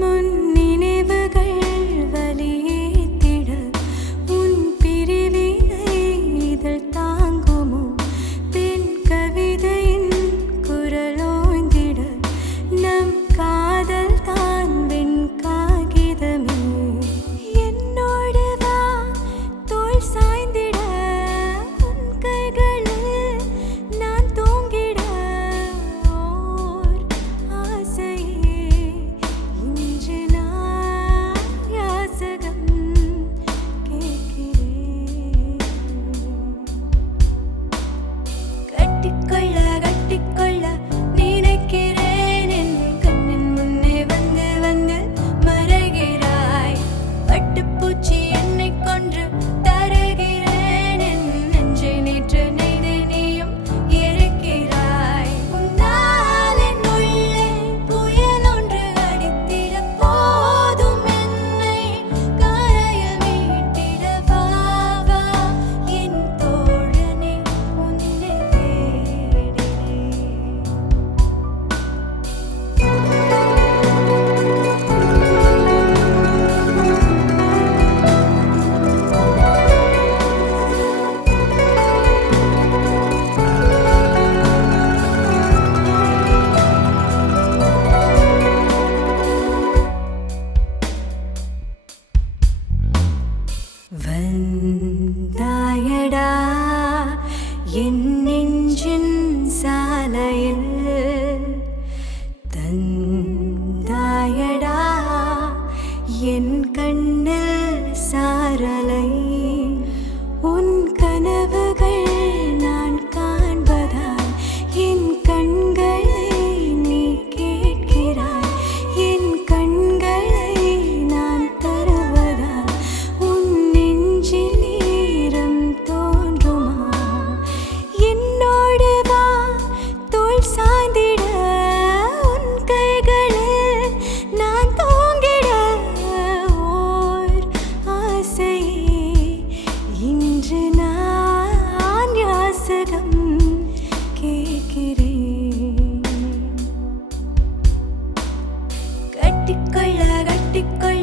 முன் நினைவுகள் வலியேத்திட உன் பிரிவினை இதழ் தாங்குமோ பெண் கவிதையின் குரலோய்ந்திட நம் காதல் தான் வெண் காகிதமே என்னோடு வா தோள் சாய்ந்திட உன் கைகளில் நான் தூங்கிட ஓர் ஆசையே இன்று நான் யாசகம் கேட்கிறேன் கட்டிக்கொள்ள கட்டிக்கொள்ள நினைக்கிறேன் என் கண்ணின் முன்னே வந்து வந்து மறைகிறாய் பட்டுப்பூச்சி என்னை கொன்று தருகிறேன் என் நெஞ்சை நேற்று நெய்து நீயும் இருக்கிறாய் உன்னால் என் உள்ளே புயல் ஒன்று அடித்திட போதும் என்னை கரையில் மீட்டிட வா வா என் தோழனே உன்னை தேடினேன் வந்தாயடா என் நெஞ்சின் சாலையில் தந்தாயடா என் கண்ணில் சாரலை உன் கனவுகள் நான் காண்பதால் என் கண்களை நீ கேட்கிறாய் என் கண்களை நான் தருவதால் உன் நெஞ்சில் ஈரம் தோன்றுமா என்னோடு வா தோள் சாய்ந்திட உன் கைகளில் நான் தூங்கிட ஓர் ஆசையே இன்று நான் யாசகம் கேட்கிறேன் கட்டிக்கொள்ள கட்டிக்கொள்ள